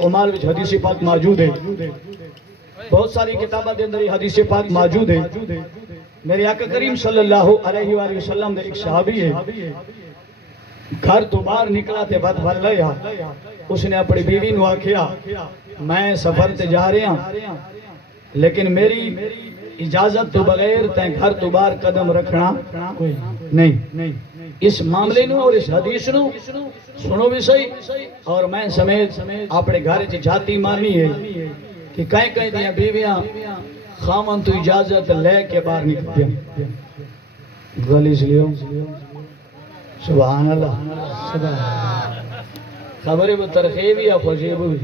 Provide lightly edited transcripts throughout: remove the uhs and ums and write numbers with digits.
العمال وچ حدیث پاک موجود ہے، بہت ساری کتاباں دے اندر حدیث پاک موجود ہے۔ میرے آقا کریم صلی اللہ علیہ وآلہ وسلم دے ایک صحابی ہے، گھر تو باہر نکلا تے بد بھل لیا، اس نے اپنی بیوی نو آکھیا میں سفر تے جا رہا ہوں لیکن میری اجازت تو بغیر تے گھر تو باہر قدم رکھنا نہیں۔ اس معاملے نو اور اس حدیث نو سنو بھی صحیح، اور میں سمیت اپنے گھر چ جاتی مانی ہے کہ کہیں کہیں دیاں بیویاں خامن تو اجازت لے کے باہر نکلتی ہیں۔ گلی سے لیو سبحان اللہ، خبریں وہ ترخیب یا خوشیب ہوئی،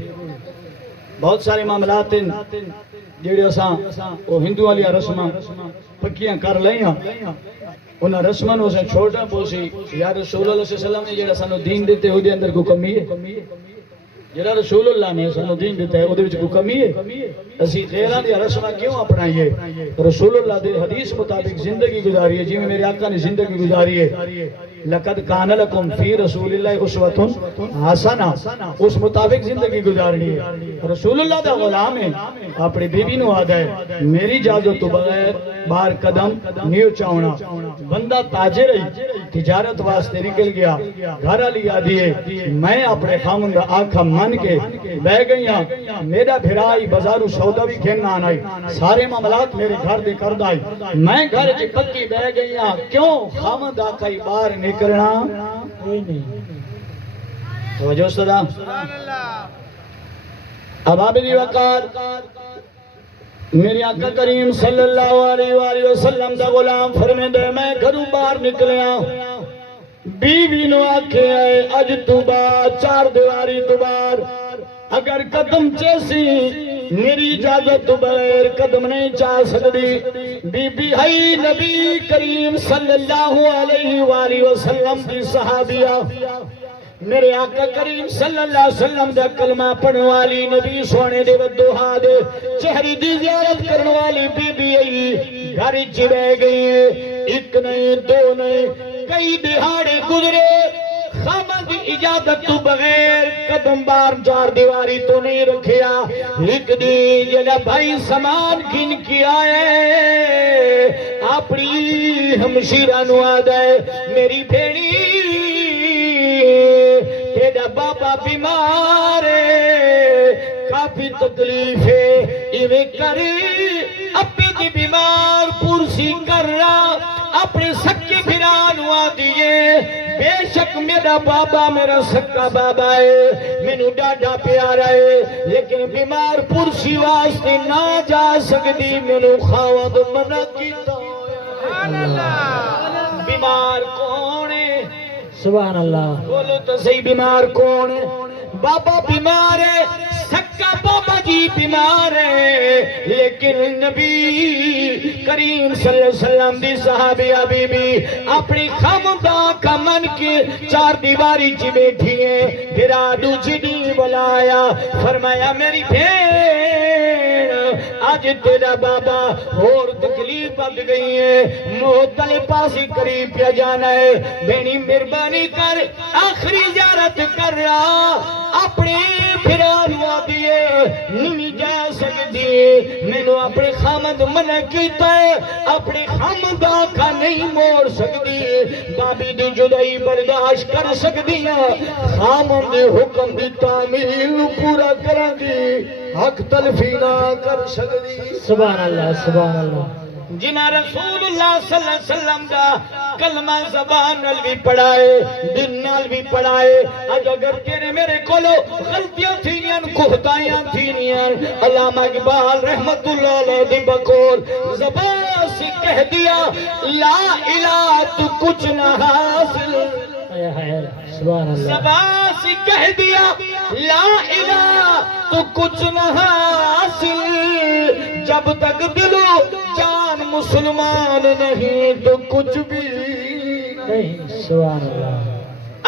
بہت سارے معاملات ہیں جیڑے اساں وہ ہندو والی رسماں پکیاں کر لیاں، انہاں رسماں نو اساں چھوڑنا پوسی۔ یا رسول اللہ صلی اللہ علیہ وسلم نے جیڑا سانو دین دیتے او دے اندر کوئی کمی ہے؟ جیڑا رسول اللہ نے سانو دین دیتا ہے او دے وچ کوئی کمی ہے؟ اسی غیراں دی رسماں کیوں اپنائیے؟ رسول اللہ دے حدیث مطابق زندگی گزاری ہے، جی میں میرے آقا نے زندگی گزاری ہے، لقد کان لکم فی رسول اللہ اسوۃ حسنہ، اس مطابق زندگی گزارنی ہے۔ رسول اللہ دا غلام ہے، اپنی بیوی نو آدھا ہے میری اجازت تو بغیر باہر قدم نہیں اچھاؤنا۔ بندہ تاجر ہے، تجارت واسطے نکل گیا، گھر والی آدھی ہے میں اپنے خامن دا آنکھا من کے بہ گئیاں، میرا بھرائی بازارو سودا بھی کھیلنا آنائی، سارے معاملات میرے گھر دے کر دائی، میں گھر چ پکی بہ گئیاں، کیوں خامن دا کئی باہر نکلنا کوئی نہیں۔ توجہ صدا اب عابدی وقار میرے آقا کریم صلی اللہ علیہ وآلہ وسلم دا غلام فرمیندے میں گھروں باہر نکلیا، بیوی نو آکھے آئے اج تو بعد چار دیواری تو باہر اگر قدم چیسی میری اجازت تو بغیر قدم نہیں چاہ سکتی۔ بی بی ہے نبی کریم صلی اللہ علیہ وآلہ وسلم کی صحابیہ، میرے آقا کریم صلی اللہ علیہ وسلم دا کلمہ پڑھنے والی نبی سونے دے ودوہا دے چہری دی زیارت کرنے والی بی بی ای گھر چ بہ گئی ہے، ایک نہیں دو نہیں کئی دہاڑے گزرے، خامد اجازت تو بغیر قدم بار چار دیواری تو نہیں رکھیا۔ ایک دی جلہ بھائی سامان گن کی آئے اپنی ہمشیرہ نو آدھے میری بھیڑی تیرا بابا بیمار ہے، کافی تکلیف ہے، ایویں کر اپنی دی بیمار پورسی کر رہا، اپنے سکے بھرانو آدھئے بے شک میرا بابا میرا سکا بابا ہے، میں نو ڈاڈا پیارا ہے، لیکن بیمار پورسی واسطے نہ جا سکتی، میں نو خواہد منع کیتا ہے۔ بیمار کون ہے؟ سبحان اللہ، بولو تو صحیح بیمار کون ہے؟ بابا بیمار ہے، سکا بابا جی بیمار ہے، لیکن نبی کریم صلی اللہ علیہ وسلم دی صحابیہ بی بی اپنی خامدہ کا من کے چار دیواری چی بیٹھی ہے، پھر آدھو جنی بلایا فرمایا میری بھیڑ آج تیرا بابا اور تکلیف بڑھ گئی ہے، محتل پاسی قریب پہ جانا ہے، بینی مہربانی کر آخری زیارت کر رہا، اپنے پھران وادیے نہیں جا سکتی، میں نے اپنے خامد منع کیتا ہے، اپنے خامد آنکھا نہیں موڑ سکتی، بابی دی جدائی برداشت کر سکتی ہے، خامد حکم دی تعمیل پورا کرا دی حق تلفی نہ کر سکتی۔ سبحان اللہ، سبحان اللہ، جنہ رسول اللہ صلی اللہ علیہ وسلم کا کلمہ زبان نال بھی پڑھائے دل نال بھی پڑھائے، آج اگر تیرے میرے کولو غلطیاں تھینیاں کوتاہیاں تھینیاں، علامہ اقبال رحمت اللہ علیہ دی بقول زبان سے کہہ دیا لا الہ تو کچھ نہ حاصل، سبحان اللہ، زبان سے کہہ دیا لا الہ تو کچھ نہ حاصل، جب تک دلو جان مسلمان نہیں تو کچھ بھی نہیں۔ سبحان اللہ،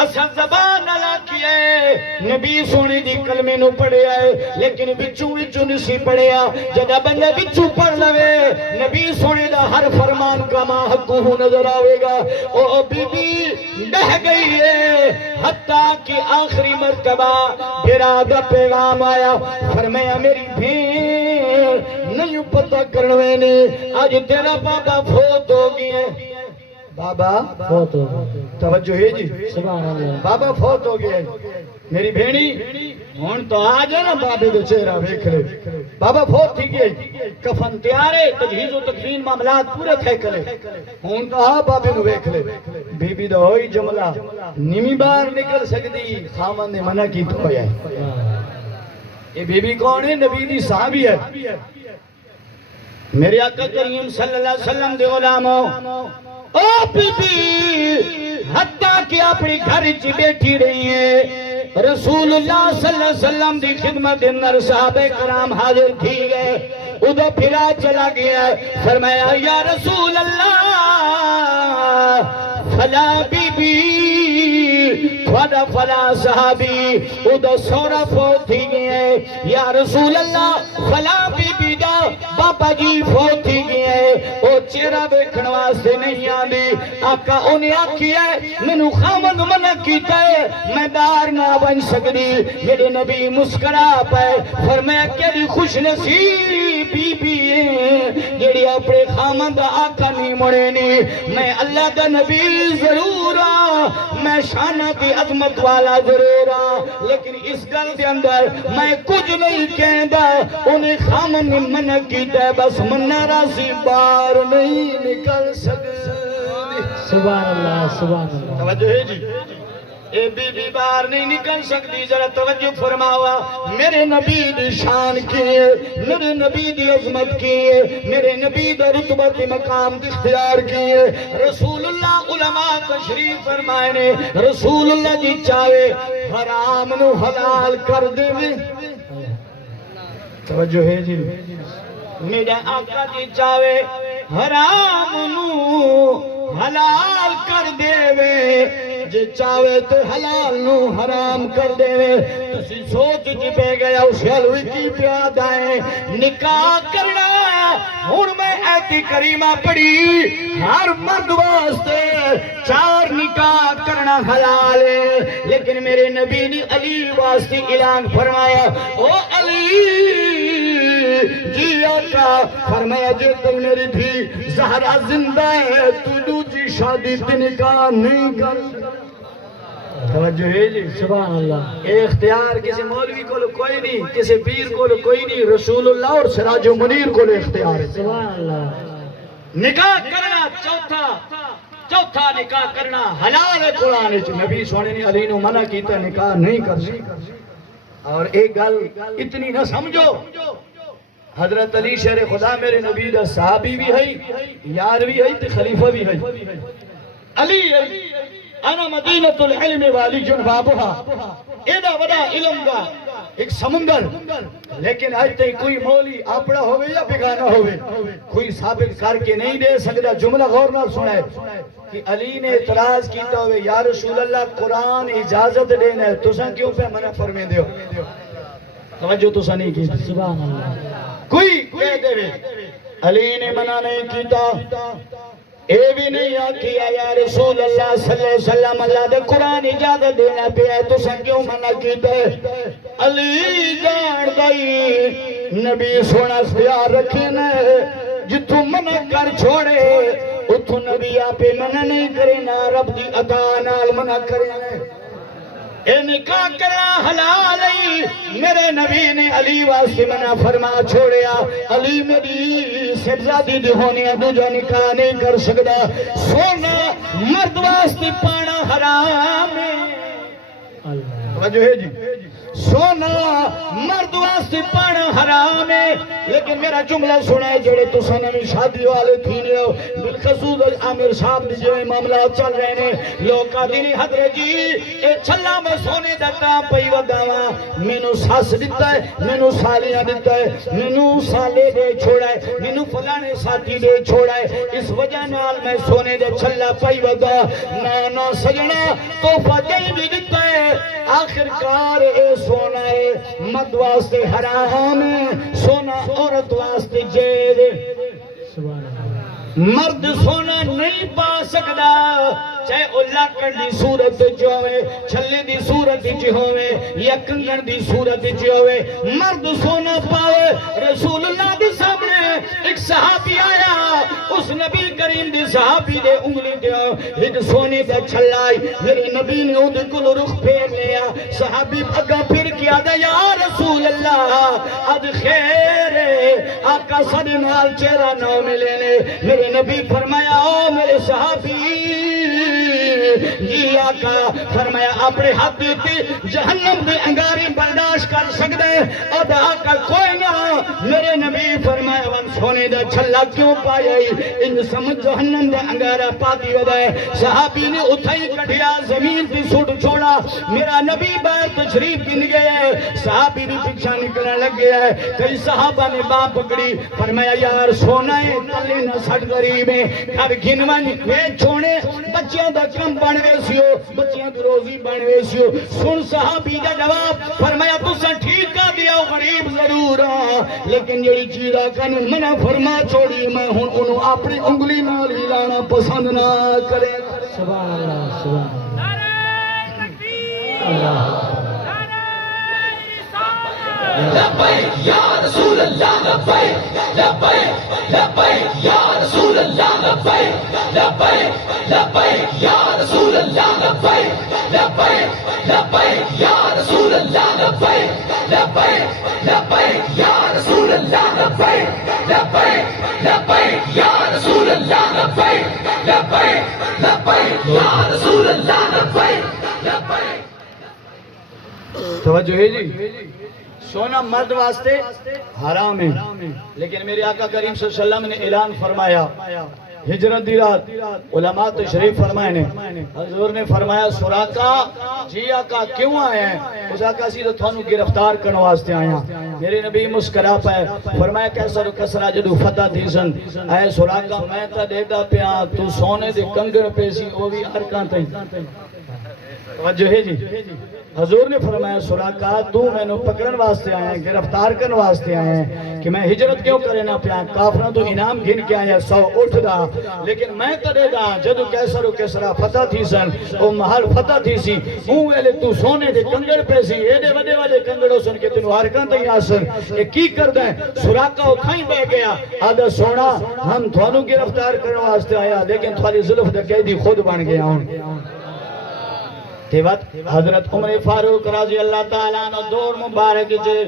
اسا زبان نہ کیے نبی سونے دی کلمے نو پڑھیا ہے لیکن وچوں نہیں پڑھیا جدا بندہ وچوں پڑھ لوے نبی سونے دا ہر فرمان کا ما حق نظر آئے گا او بی بی ڈہ گئی ہے حتیٰ کہ آخری مرتبہ بھیرا دا پیغام آیا فرمایا میری بھیڑ نہیں پتہ کرنوے نے آج تیرا بابا فوت ہو گیا ہے بابا فوت ہو توجہ ہے جی سبحان اللہ بابا فوت ہو گیا ہے میری بھیڑی ہون تو آج ہے نا بابے دو چہرہ ویکھ لے بابا فوت تھی گئے کفن تیارے تجہیز و تکفین معاملات پورے تھے کرے ہون تو ہاں بابے نو ویکھ لے بی بی دا ہوئی جملہ نیمی بار نکل سکتی خامن نے منع کی تو ہے یہ بی بی کون ہے نبی دی صحابی ہے میرے آقا کریم صلی اللہ علیہ وسلم دے غلاموں او بی بی حتیٰ کہ اپنی گھر چی بیٹھی رہی ہے رسول اللہ صلی اللہ علیہ وسلم دی خدمت اندر صحابہ کرام حاضر تھی گئے ادھر پھرا چلا گیا فرمایا یا رسول اللہ فلا بی بی تھوڑا فلا صحابی ادھر سورا فوت تھی گئے یا رسول اللہ فلا بی بی دا بابا جی فوت تھی گئے او چہرہ بیکھن واسطے نہیں آندی آقا انہیں آکھی ہے منو خامد منع کیتا ہے میں دار نہ بن سکتی میرے نبی مسکرا پائے فرمایا کہ خوش نصیب بی بی جیڑی اپنے خامد آقا نہیں مڑے نہیں میں اللہ دا نبی ضرور میں شانہ کی عظمت والا ضرور لیکن اس گل دے اندر میں کچھ نہیں کہندا انہیں خامد نے منع کیتا ہے بس منع راسی بار نہیں نکل سکتے سبحان اللہ سبحان اللہ توجہ ہے جی اے بی بی باہر نہیں نکل سکتی ذرا توجہ فرماوا میرے نبی دی شان کی ہے میرے نبی دی عظمت کی ہے میرے نبی دا رتبت مقام دی اختیار کی ہے رسول اللہ علماء تشریف فرمائے نے رسول اللہ جی چاہے حرام نو حلال کر دے توجہ ہے جی میرے آقا جی چاہے حرام نو حلال کر دے وے جے چاہے تو حلال نو حرام کر دے وے تسی سوچ جی پہ گیا اس حلوی کی پیاد آئے نکاح کرنا ہون میں ایتی کریمہ پڑی ہر مرد واسطے 4 نکاح کرنا حلال ہے لیکن میرے نبی نے علی واسطے اعلان فرمایا او علی جی آقا فرمایا جے تو میری بھی زہرہ زندہ ہے تو دوسری شادی تے نکاح نہیں کر توجہ ہے جی سبحان اللہ اے اختیار کسی مولوی کو کوئی نہیں کسی پیر کو کوئی نہیں رسول اللہ اور سراج و منیر کو اختیار ہے سبحان اللہ نکاح کرنا چوتھا نکاح کرنا حلال ہے قرآن وچ نبی سونے نے علی نو منع کیتا نکاح نہیں کرنا اور ایک گل اتنی نہ سمجھو حضرت علی شیر خدا میرے نبی دا صحابی بھی ہے یار بھی ہے تے خلیفہ بھی ہے علی انا مدینۃ العلم والی جنبابها ایڈا بڑا علم دا ایک سمندر لیکن آج تک کوئی مولی اپنا ہوئے یا بیگانہ ہوئے کوئی ثابت کر کے نہیں دے سکتا جملہ غور نہ سنائے کہ علی نے اعتراض کیتا ہوئے یا رسول اللہ قرآن اجازت دینا ہے تساں کیوں پہ منع فرمے دیو توجہ تساں نہیں کی سبحان اللہ کوئی کہہ دے علی نے منع نہیں کیتا اے بھی نہیں آکیا یا رسول اللہ صلی اللہ علیہ وسلم اللہ دے قرآن اجازت دینا پہ ہے تو سن کیوں منع کیتا ہے علی جان گئی نبی سونا اختیار رکھنا ہے جتوں منع کر چھوڑے اتھوں نبی آپے منع نہیں کرنا رب دی عطا نال منع کرنا اے نکاح کرنا حلال ہے میرے نبی نے علی واسطے منع فرما چھوڑیا علی میری شہزادی دی ہونی دوجا نکاح نہیں کر سکتا سونا مرد واسطے پانا حرام ہے اللہ توجہ ہے جی سونا مرد واسطے پانا حرام ہے، لیکن میرا جملہ سنا ہے جڑے تو سنمی شادی والے تھی نے ہو، بالخصوص عامر صاحب دی جو معاملات چل رہے ہیں، لوگ کا دینی حضرت جی اے چھلا میں سونے دتا پئی وداواں، مینوں ساس دتا ہے، مینوں سالیاں دتا ہے، مینوں سالے دے چھوڑا ہے، مینوں فلانے ساتھی دے چھوڑا ہے، اس وجہ نال میں سونے دے چھلا پئی ودا، نا سجنا تحفہ دے بھی دتا ہے، آخر کار اے سونا ہے مرد واسطے حرام ہے، سونا عورت واسطے جائز ہے۔ سبحان اللہ مرد سونا نہیں پا سکدا، چاہے اللہ دی صورت جو ہوئے، چھلے دی صورت جو ہوئے، یا کنگن دی صورت جو ہوئے، مرد سونا پاوے۔ رسول اللہ دی سامنے ایک صحابی آیا، اس نبی کریم دی صحابی دے انگلی دے ایک سونے دا چھلائی، میرے نبی نے اُن کو رخ پھیر لیا، صحابی اگا پھر کیا دا یا رسول اللہ اد خیر ہے، آقا صلی نال چہرہ نو ملے نے، میرے نبی فرمایا او میرے صحابی جی آقا، فرمایا اپنے ہاتھ دیتی جہنم دے انگاری برداشت کر سکتے، اب آقا کوئی نہ، میرے نبی فرمایا ون سونے دا چھلا کیوں پائی، ان سمجھ جہنم دا انگارہ پاتی ودائے، صحابی نے اتھائی کٹھیا زمین تی سوٹ چھوڑا، میرا نبی باہر تشریف گن گئے، صحابی بھی پیچھا نکلنا لگ گیا ہے، کئی صحابہ نے باپ پکڑی، فرمایا یار سونا ہے تلے نہ سٹ غریب ہے، گھر گھنوان وے چھوڑے بچیاں دا کم بنوے سیو، بچیاں دی روزی بنوے سیو، سن صحابی دا جواب، فرمایا تُساں ٹھیک کا دیا غریب ضرور ہاں، لیکن جڑی چیزا کن منع فرما چھوڑی میں ہن انہوں اپنی انگلی نال ہلانا پسند نہ کرے۔ سبحان اللہ سبحان اللہ لبیک یا رسول اللہ لبیک لبیک لبیک یا رسول اللہ لبیک لبیک لبیک یا رسول اللہ لبیک لبیک لبیک یا رسول اللہ لبیک لبیک لبیک یا رسول اللہ لبیک لبیک لبیک یا رسول اللہ لبیک لبیک لبیک یا رسول اللہ لبیک لبیک۔ توجہ ہے جی، سونا مرد واسطے حرام ہے، لیکن میرے آقا کریم صلی اللہ علیہ وسلم نے اعلان فرمایا، ہجرت دی رات علماء تشریف فرمائے نے، حضور نے فرمایا سراقہ جی آقا کیوں آئے ہیں؟ اس آقا سی تو تھانو گرفتار کرنے واسطے آئے ہیں، میرے نبی مسکرا پائے، فرمایا کیسر و کسرا جدو فتح تھی سن، اے سراقہ میں تا دیتا پیاں تو سونے دے کنگر پیسی وہ بھی ارکان تھی۔ توجہ ہے جی، حضور نے فرمایا سراقہ تو میں نے پکڑن واسطے آئے ہیں، گرفتار کرن واسطے آئے ہیں کہ میں ہجرت کیوں کرے نہ پیا، کافران تو انعام گھن کے آیا 100 اٹھ دا، لیکن میں کرے دا جدو کیسر و کسرا فتح تھی سن، او محل فتح تھی سی، ہوں ویلے تو سونے دے کنگڑ پہ سی، ایڈے وڈے وڈے کنگڑوں سن کے تنو ہرکان تے آسن، یہ کی کر دیں؟ سراقہ اٹھائیں بہ گیا، آدھا سونا ہم تھانو گرفتار کرن واسطے آیا، لیکن تھوڑی ظلف دے قیدی خود بن گیا ہوں۔ تیوت حضرت عمر فاروق رضی اللہ تعالیٰ عنہ دور مبارک جے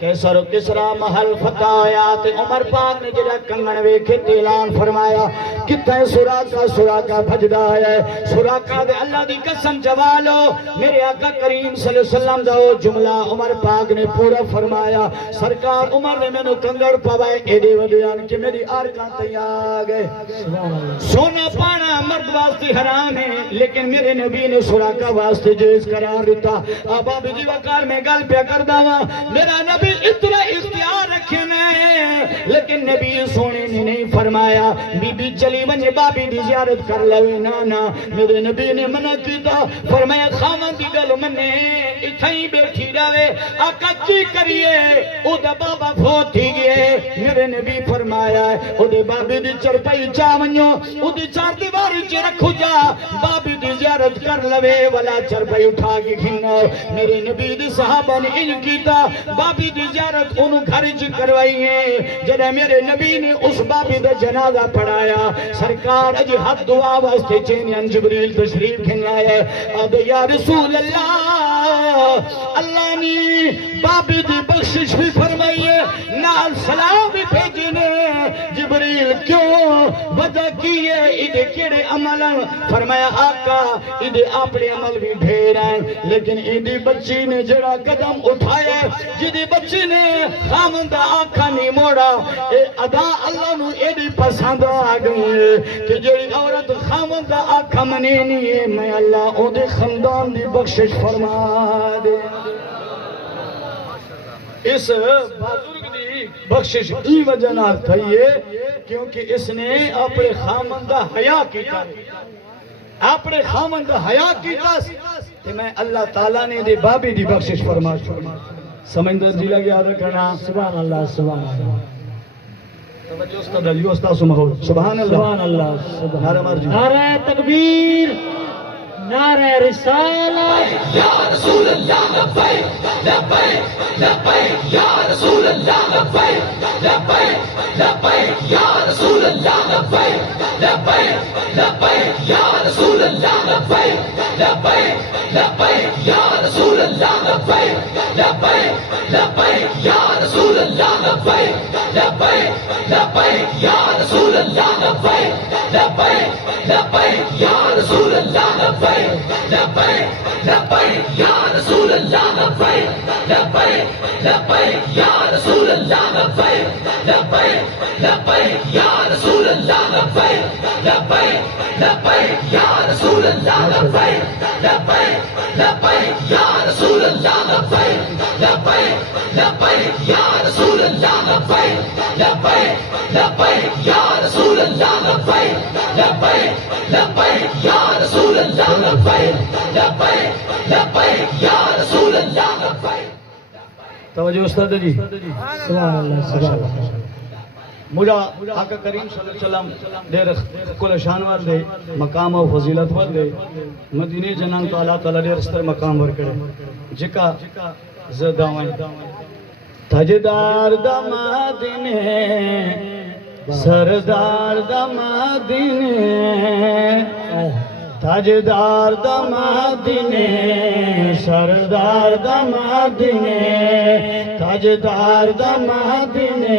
کیسر و کسرا محل فتح آیا تے عمر پاک نے جڑا کنگن ویکھے تے اعلان فرمایا کتنے سراقہ سراقہ بھجدا ہے، سراقہ دے اللہ دی قسم جوالو، میرے آقا کریم صلی اللہ علیہ وسلم دا وہ جملہ عمر پاک نے پورا فرمایا، سرکار عمر نے میں نے کنگڑ پوائے ایڈے وڈیان کہ میری آرکان تے آ گئے۔ سونا پانا مرد واسطے حرام ہے، لیکن میرے نبی نے سراقہ واسطے جائز قرار دیتا۔ آبا بیجی وقار میں گل پہ کر داوا، میرا نبی اتنا اختیار رکھے میں، لیکن نبی سونے نے نہیں فرمایا بی بی چلی ونجے بابی دی زیارت کر لوے، نانا میرے نبی نے منع کیتا، فرمایا خامن دی گل منے اتھائی بیٹھی رہے، آقا کی کریے او دا بابا فوت تھی گئے، میرے نبی فرمایا او دے بابی دی چرپائی چاونیو او دی چار دیواری چی رکھو جا، بابی دی زیارت کر لوے والا چرپائی اٹھا کے گھنو، میرے نبی دی صحابہ نے ان کیتا، بابی دی زیارت انہوں گھر جی کروائی ہے، جنہ میرے نبی نے اس بابی دا جنازہ پڑھایا، سرکار اجی حد دعا واسطے چینیان جبریل تشریف کھنیا ہے، اب یا رسول اللہ اللہ نے بابی دی بخشش بھی فرمائی ہے، نال سلام بھی بھیجنے، جبریل کیوں وجہ کی ہے ادھے کیڑے عمل فرمایا آقا ادھے اپنے عمل بھی ڈھیر ہیں لیکن ادھی بچی نے جڑا قدم اٹھایا جدی بچی نے خامندہ آقا نہیں موڑا اے ادا اللہ نو ایڈی پسند آ گئی ہے کہ جڑی عورت خامندہ آقا منینی ہے میں اللہ او دے خاندان دی بخشش فرما دے اس بزرگ دی بخشش کی وجہ نہ تھئیے کیونکہ اس نے اپنے خامندہ حیا کیتا اپنے خامندہ حیا کیتا کہ میں اللہ تعالیٰ نے دے بابی دی بخشش فرما سمجھدر جی لگے یاد رکھنا سبحان اللہ سبحان اللہ توجہ استاد علی استاد سمحول سبحان اللہ سبحان اللہ سبحان نعرہ مار جی نعرہ تکبیر نعرہ رسالت یا رسول اللہ لبیک لبیک لبیک یا رسول اللہ لبیک لبیک لبیک یا رسول اللہ لبیک لبیک لبیک یا رسول اللہ لبیک لبیک لبیک یا رسول اللہ لبیک لبیک لبیک یا رسول اللہ لبیک لبیک لبیک یا رسول اللہ لبیک لبیک لبیک یا رسول اللہ لبیک لبیک لبیک یا رسول اللہ لبیک لبیک لبیک یا رسول اللہ لبیک لبیک لبیک یا رسول اللہ لبیک لبیک لبیک یا رسول اللہ لبیک لبیک لبیک یا رسول اللہ لبیک لبیک لبیک یا رسول اللہ لبیک لبیک لبیک یا رسول اللہ لبیک لبیک لبیک یا رسول اللہ لبیک لبیک لبیک یا رسول اللہ لبیک توجہ استاد جی سبحان اللہ سبحان اللہ مجھا آقا کریم صلی اللہ علیہ وسلم دیر کل شانوار دے مقام و فضیلت ور دے مدینہ جنان تو اللہ تعالیٰ دیر استر مقام ور کرے جکا زداوائیں تاجدار دا مدینے سردار دا مدینے تاجدار دا مدینے سردار دا مدینے تاجدار دا مدینے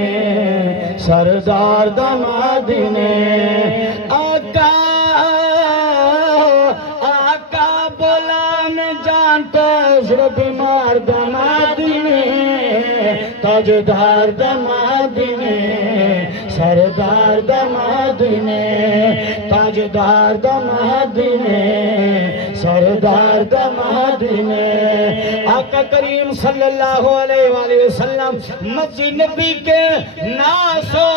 سردار دا مدینے آقا آقا بولان جانتا سر بیمار دا مدینے تاجدار دا مدینے سردار دا مدینے تاجدار دا مدینے سردار دا مدینے آقا کریم صلی اللہ علیہ وآلہ وسلم مسجد نبی کے ناسو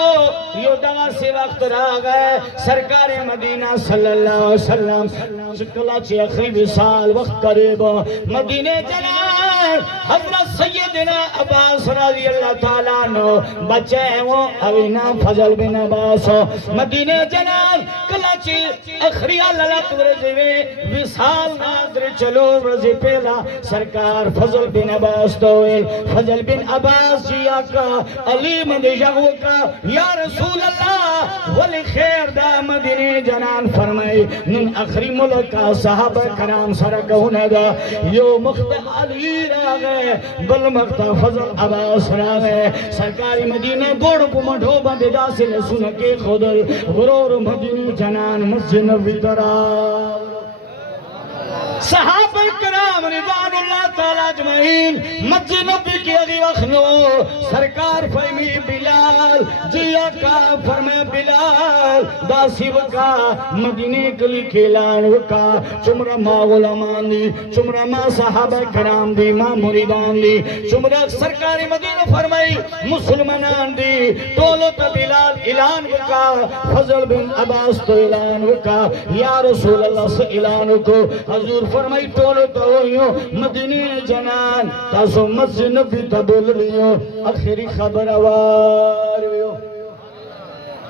یو دوا سے وقت رہ گئے سرکار مدینہ صلی اللہ علیہ وسلم کلاچی اخری سال وقت قریب مدینہ جلال حضرت سیدنا عباس رضی اللہ تعالیٰ عنہ بچے وہ اوینا فضل بن عباس مدینہ جلال کلاچی اخری اللہ ورزوی وصال نادر چلو ورزی پہلا سرکار فضل بن عباس دوئل فضل بن عباس جی آقا علی مدجگو کا یا رسول اللہ ولی خیر دا مدینہ جنان فرمائی من اخری ملکہ صحابہ کرام سرکونے دا یو مختل علی را گئے بل مختل فضل عباس را گئے سرکاری مدینہ گوڑ کو مڈھو بندے دا سے لسن کے خودل غرور مدینہ جنان مسجد نبی ترا صحابہ کرام رضوان اللہ تعالیٰ اجمعین مسجد نبی کی اگی وخنو سرکار فرمی بلال جی آقا فرمی بلال داسی وکا مدینہ کلی کھیلان وکا چمرہ ما غلامان دی چمرہ ما صحابہ کرام دی ما مریدان دی چمرہ سرکاری مدینہ فرمائی مسلمانان دی تولو تا بلال اعلان وکا فضل بن عباس تو اعلان وکا یا رسول اللہ سے اعلان وکو حضور فرمائی ٹولو تو ہوئیوں مدینہ جنان تاسو مسجد نبی تبول لیوں آخری خبر آوار ہوئیوں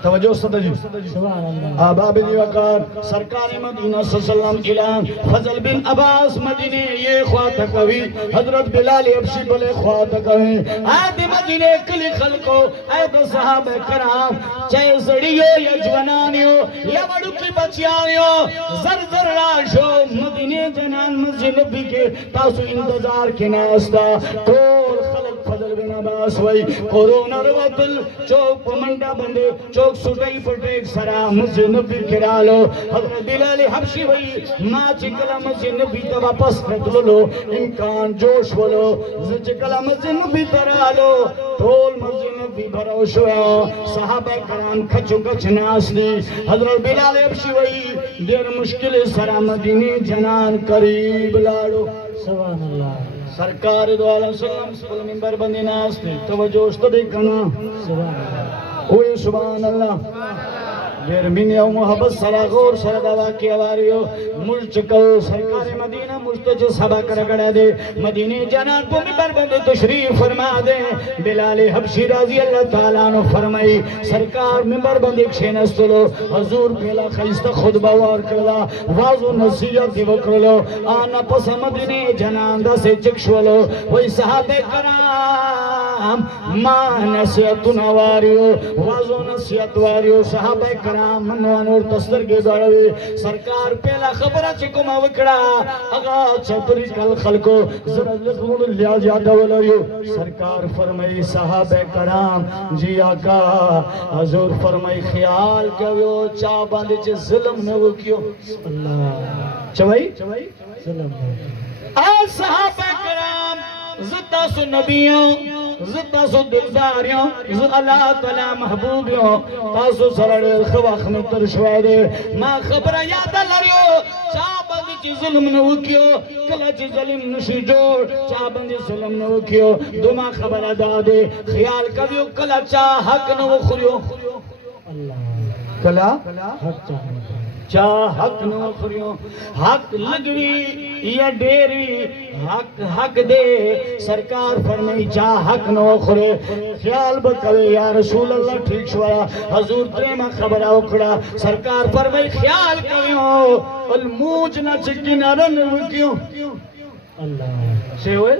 توجہ صدر جی سبحان اللہ آباب دی وقار سرکار مدینہ صلی اللہ علیہ وسلم اعلان فضل بن عباس مدینہ یہ خواہ تکوی حضرت بلال ابشی بلے خواہ تکوی آیت مدینہ کلی خلقو آیت صحابہ کرام چاہے زڑیو یا جوانانیو یا بڑو کی بچیانیو زر زر راشو مدینہ جنان مسجد نبی کے تاسو انتظار کے ناستا کول خلق فضل بن عباس بس وی قرون روتل چوک پمنڈا بندے چوک سٹائی پٹیک سرا مسجد نبی کرالو حضرت بلال حبشی وی ما چکلا مسجد نبی تا واپس نکلو امکان جوش ولو چکلا مسجد نبی ترالو طول مسجد نبی بھراو شویا صحابہ کرام کھچو کچھ ناس دی حضرت بلال حبشی وی دیر مشکل سرا مدینی جنان قریب لاڑو سبحان اللہ سرکار دو علیہ وسلم سپل منبر بندی ناس دی توجہ اشتہ دیکھنا سبحان اللہ اوے سبحان اللہ دیر منی او محبت سرا غور سرا دوا کی آواریو مجھکو سرکار مدینہ مجھتو سبا کرگڑا دے مدینی جنان کو منبر بندی تشریف فرما دے بلال حبشی رضی اللہ تعالیٰ عنہ فرمائی سرکار منبر بندی کشینستلو حضور پیلا خیست خطبہ وار کرلا واضو نصیحت وکرلو آنا پس مدینی جنان دا سے چکشولو وی صحابہ کرام ما نصیحتن واریو واضو نصیحت واریو صحابہ کرام منوانور تصدر کے دوڑوی سرکار پہلا خبرہ چکم وکڑا اگا چپری کل خلقو ذرا لکھون لیا جاتا ولیو سرکار فرمائی صحابہ کرام جی آقا حضور فرمائی خیال کیو چاہ باندے چے ظلم نہ وہ کیو اللہ چوائی ظلم آج صحابہ کرام زتا سو نبیوں زتا سو دلداریوں زتا اللہ تعالی محبوبیوں تاسو سرڑے خواخ میں ترشوائے دے ما خبرہ یادا لریو چاہ بندی چی ظلم نو کیو کلا چی ظلم نشی جوڑ چاہ بندی ظلم نو کیو دو ما خبرہ دا دے خیال کبیو کلا چاہ حق نو خریو اللہ کلا حق چاہنے چاہ حق نو خریو حق لگوی یا ڈیروی حق دے سرکار فرمائی چاہ حق نو خرے خیال بکوے یا رسول اللہ ٹھیک شوایا حضور تریمہ خبرہ اکڑا سرکار فرمائی خیال کریو الموج نہ چکی نہ رن کیوں اللہ سے ہوئے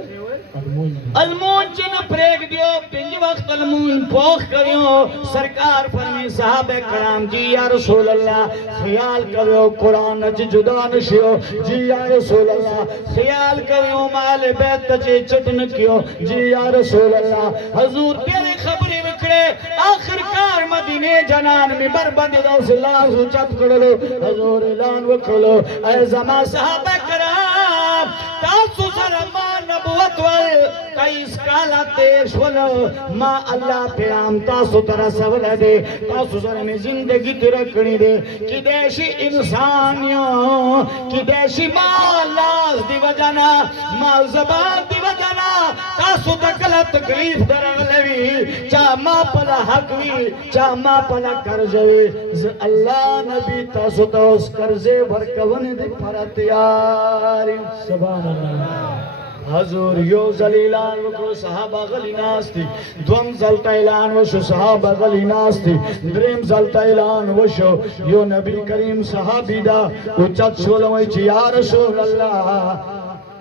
الموج المون چن پریگ دیو پنج وقت المون پوخ کریو سرکار فرمی صحابہ کرام جی یا رسول اللہ خیال کریو قرآن چ جدا نشیو جی یا رسول اللہ خیال کریو مال بیت چ چٹن کیو جی یا رسول اللہ حضور تیرے خبری وکڑے آخر کار مدینے جنان میں بربندی دو سے لازو چت کڑلو حضور اعلان وکڑلو اے زمان صحابہ کرام تاسو سرمان نبوت وال کئیس کالا تیش ولو ما اللہ پیام تاسو ترہ سول دے تاسو سر میں زندگی ترکنی دے کی دیشی انسانیوں کی دیشی مالاز دی وجنا مال زبان دی وجنا تاسو تکلا تکلیف درگ لوی چاہ ما پلا حق وی چاہ ما پلا کرزوی اللہ نبی تاسو تاس کرزے ورکون دی پراتیاری سبحان اللہ حضور یو زلیلان وکو صحابہ غلی ناس تھی دوم زلتا اعلان وشو صحابہ غلی ناس تھی درم زلتا اعلان وشو یو نبی کریم صحابی دا اچت شولوئی چی یا رسول اللہ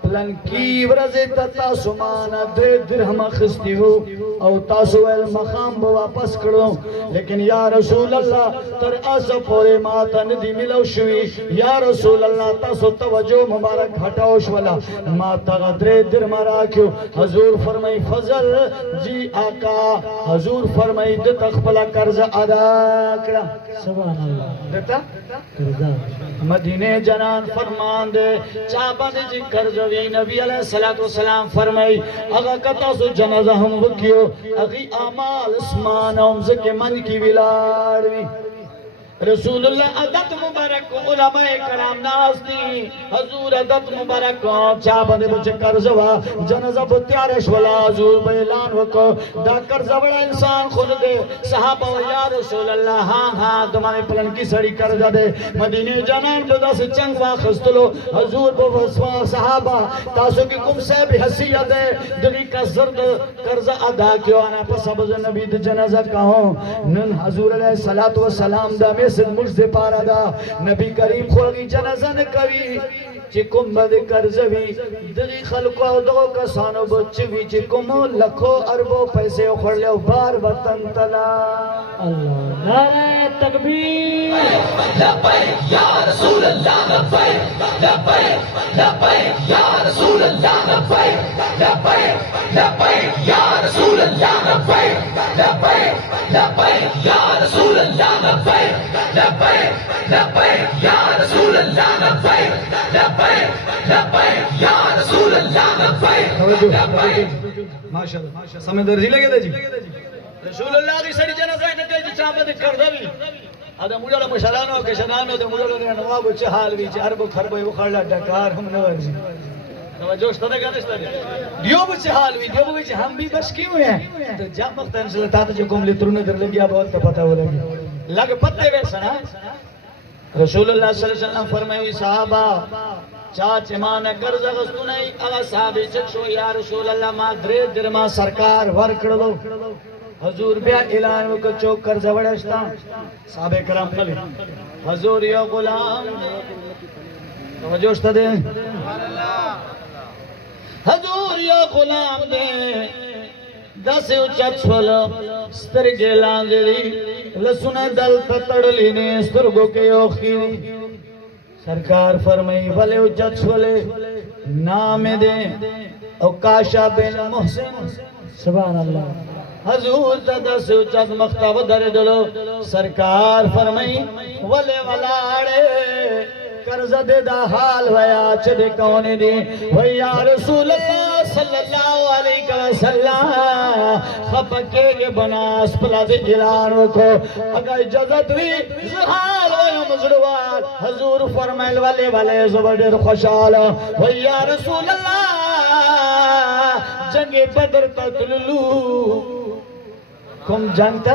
پلن کی ورزی تا سمانا دے درہم خستی ہو او تاسو المخام واپس کرو لیکن یا رسول اللہ تر آسا پورے ماتا ندی ملو شوی یا رسول اللہ تاسو توجہ مبارک ہٹاو شولا ماتا غدرے در مرا کیو حضور فرمائی فضل جی آقا حضور فرمائی دتا خپلا قرض ادا کرا سبحان اللہ دتا کرزا مدینے جنان فرمان دے چاپاندے جی کرزوی نبی علیہ السلام فرمائی اگا کتا سو جنازہ ہم وکیو اگی آمال اسمان امزک من کی ولاڑوی رسول اللہ عدد مبارک علماء کرام ناز دی حضور عدد مبارک چاہ بندے بچے کرزوا جنازہ بتیارش والا حضور بیلان وکو دا کرزا بڑا انسان خود دے صحابہ و یا رسول اللہ ہاں ہاں تمہارے پلن کی سڑی کرزا دے مدینے جنان بدا سے چنگ واخستلو حضور بفسوا صحابہ تاسو کی کم سے بھی حسیت ہے دلی کا زرد کرزا ادا کیو آنا پس ابز نبی دی جنازہ کہوں نن حضور علیہ السلام دا میں سے مجھ دے پارا دا نبی کریم خورگی جنازہ نکوی چکم بد کرزوی دغی خلقو دو کسانو بچوی چکم لکھو اربو پیسے اخڑ لیو بار وطن تلا اللہ نعرہ تکبیر لبیک یا رسول اللہ لبیک لبیک لبیک یا رسول اللہ لبیک لبیک لبیک یا رسول اللہ لبیک لبیک لبیک یا رسول اللہ لبیک لبیک لبیک یا رسول اللہ لبیک لبیک لبیک یا رسول اللہ لبیک لبیک ماشاءاللہ سمجھ درزی لگے دا جی رسول اللہ کی سڑی جنازہ نکے جی چاہتے کر دوی آدھا مجھلا مشرانو کے شرانو دے مجھلا نوابو چھ حال بھی چھ عربو خربو اخڑلا ڈکار ہم نوازی توجہ استدے کا نشتہ دے دیو بچے حال بھی دیو بچے ہم بھی بس کیوں ہیں تو جب مختن سے لتا جو کم لیترونے در لگیا بہت تو پتہ ہو لگی لگ پتے ویسا نا رسول اللہ صلی اللہ علیہ وسلم فرمائی صحابہ چاچ ماں نے کرز غستو نہیں اگا صحابی چکشو یا رسول اللہ ماں درے درما سرکار ورکڑ دو حضور بیا اعلان وکا چوک کرز وڑشتا صحابہ کرام خلی حضور یا غلام توجہ اشتا دے حضور یا غلام دے دس اچھت چھولا سترگے لاندری لسنے دل تتڑلی نے سترگو کے اوخیری سرکار فرمائی والے اچھت چھولے نام دے اوکاشا بن محسن سبحان اللہ حضور تا دس اچھت مختب در دلو سرکار فرمائی والے والاڑے کرز دے دا حال ویا چدے کونے دے ویا رسول اللہ صلی اللہ علیہ وسلم خپکے گے بناس پلا دے اعلان رکھو اگر اجازت بھی زحال ویا مزروال حضور فرمائل والے زبردر خوشحال ویا رسول اللہ جنگ بدر تطللو کم جنگتا